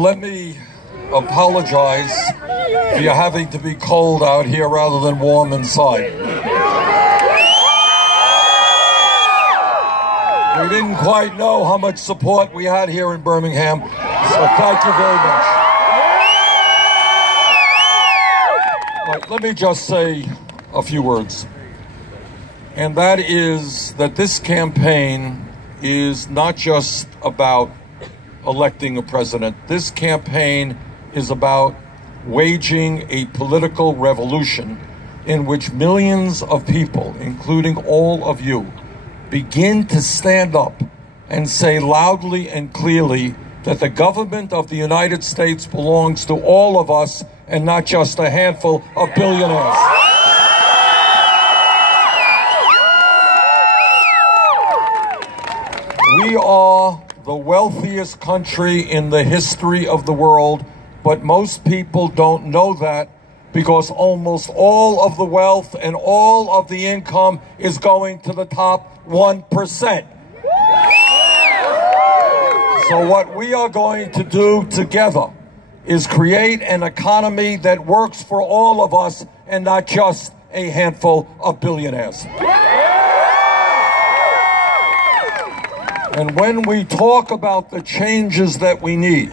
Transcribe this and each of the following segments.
let me apologize for you having to be cold out here rather than warm inside. We didn't quite know how much support we had here in Birmingham, so thank you very much. But let me just say a few words. And that is that this campaign is not just about electing a president. This campaign is about waging a political revolution in which millions of people, including all of you, begin to stand up and say loudly and clearly that the government of the United States belongs to all of us and not just a handful of billionaires. We are the wealthiest country in the history of the world, but most people don't know that because almost all of the wealth and all of the income is going to the top 1%. So what we are going to do together is create an economy that works for all of us and not just a handful of billionaires. And when we talk about the changes that we need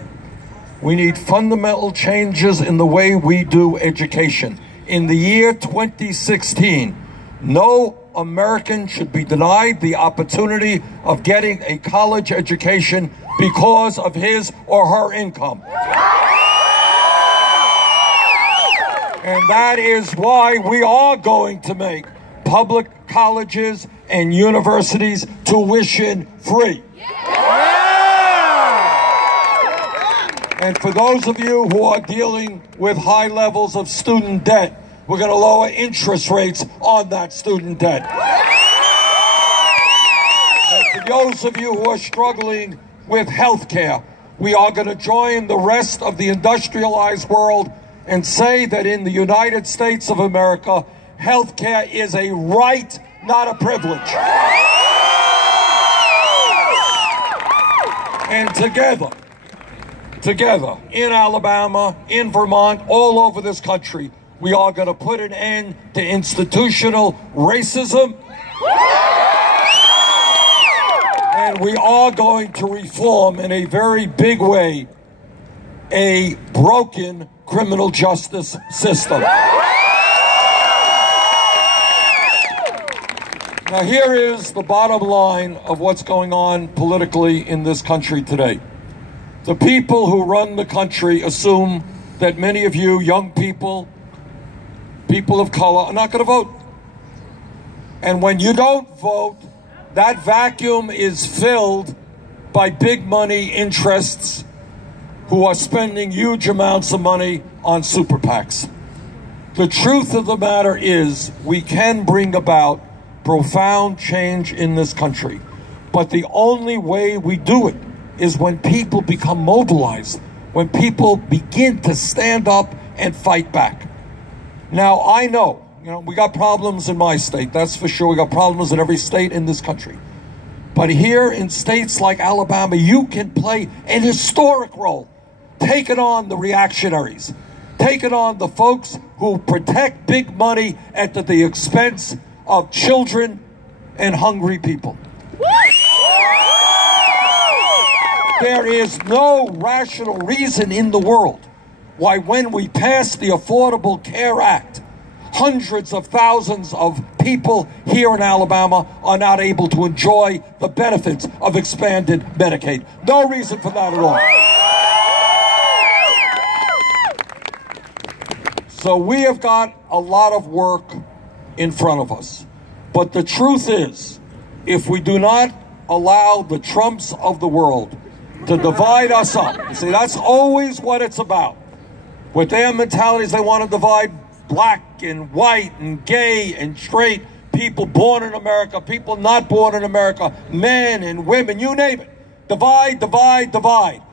fundamental changes in the way we do education. In the year 2016, no American should be denied the opportunity of getting a college education because of his or her income. And that is why we are going to make public colleges and universities tuition free. And for those of you who are dealing with high levels of student debt, we're going to lower interest rates on that student debt. And for those of you who are struggling with health care, we are going to join the rest of the industrialized world and say that in the United States of America, health care is a right, not a privilege. And together, in Alabama, in Vermont, all over this country, we are going to put an end to institutional racism. And we are going to reform in a very big way a broken criminal justice system. Now here is the bottom line of what's going on politically in this country today. The people who run the country assume that many of you, young people, people of color, are not going to vote. And when you don't vote, that vacuum is filled by big money interests who are spending huge amounts of money on super PACs. The truth of the matter is we can bring about profound change in this country, but the only way we do it is when people become mobilized, when people begin to stand up and fight back. Now, I know, we got problems in my state, that's for sure. We got problems in every state in this country. But here in states like Alabama, you can play an historic role, taking on the reactionaries, taking on the folks who protect big money at the expense of children and hungry people. There is no rational reason in the world why when we pass the Affordable Care Act, hundreds of thousands of people here in Alabama are not able to enjoy the benefits of expanded Medicaid. No reason for that at all. So we have got a lot of work in front of us. But the truth is, if we do not allow the Trumps of the world to divide us up, you see, that's always what it's about. With their mentalities, they want to divide black and white and gay and straight, people born in America, people not born in America, men and women, you name it. Divide, divide, divide.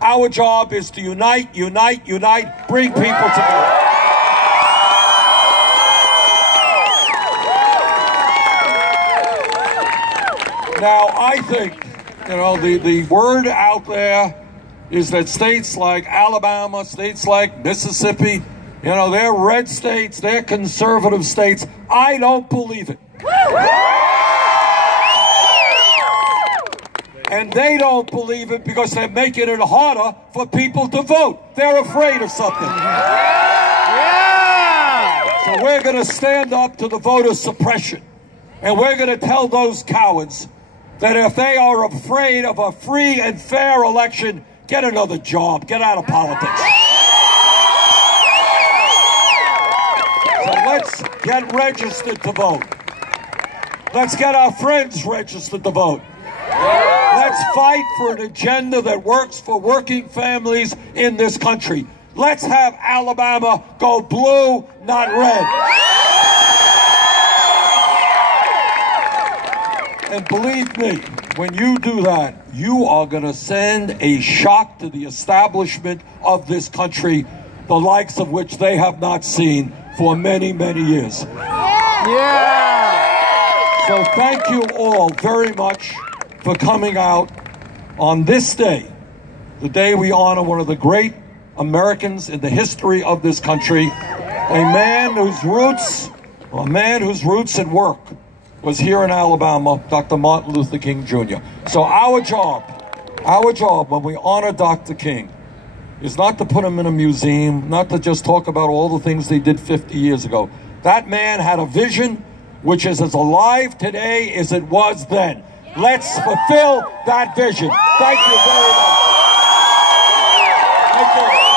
Our job is to unite, unite, unite, bring people together. Now, I think, the word out there is that states like Alabama, states like Mississippi, they're red states, they're conservative states. I don't believe it. And they don't believe it because they're making it harder for people to vote. They're afraid of something. So we're going to stand up to the voter suppression. And we're going to tell those cowards that if they are afraid of a free and fair election, get another job, get out of politics. So let's get registered to vote. Let's get our friends registered to vote. Let's fight for an agenda that works for working families in this country. Let's have Alabama go blue, not red. And believe me, when you do that, you are going to send a shock to the establishment of this country, the likes of which they have not seen for many, many years. So thank you all very much for coming out on this day, the day we honor one of the great Americans in the history of this country, a man whose roots and work was here in Alabama, Dr. Martin Luther King Jr. So our job when we honor Dr. King is not to put him in a museum, not to just talk about all the things they did 50 years ago. That man had a vision which is as alive today as it was then. Let's fulfill that vision. Thank you very much. Thank you.